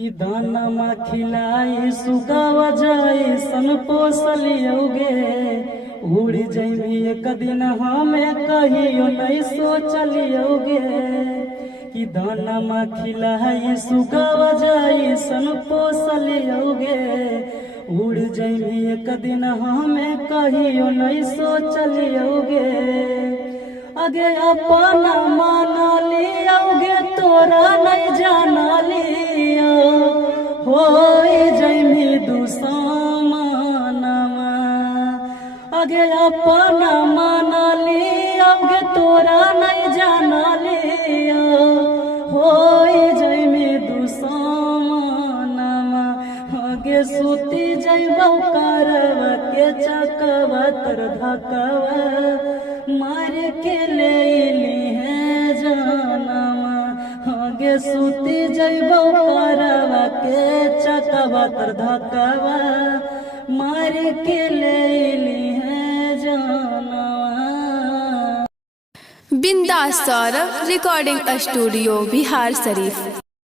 कि दाना खिलाई सुगावा जाई सन पोसलियोगे उड़ जइमी एक दिन हमें कहियो नहीं सोचलियोगे कि दाना खिलाई सुगावा जाई सन पोसलियोगे उड़ जइमी एक दिन हमें कहियो नहीं सोचलियोगे आगे अपना माना लियोगे तोरा नहीं जाना लियो हो जइमी दुश्मनवा आगे अपना माना लियोगे तोरा नहीं जाना लियो हो जइमी दुश्मनवा आगे सुती जइबो करवा के चकवा तर धकवा मार के ले ली है जानवा आगे सुती जइबो करवा के चकवा तर धकवा मार के ले ली है जानवा। बिंदास सौरभ रिकॉर्डिंग स्टूडियो बिहार शरीफ।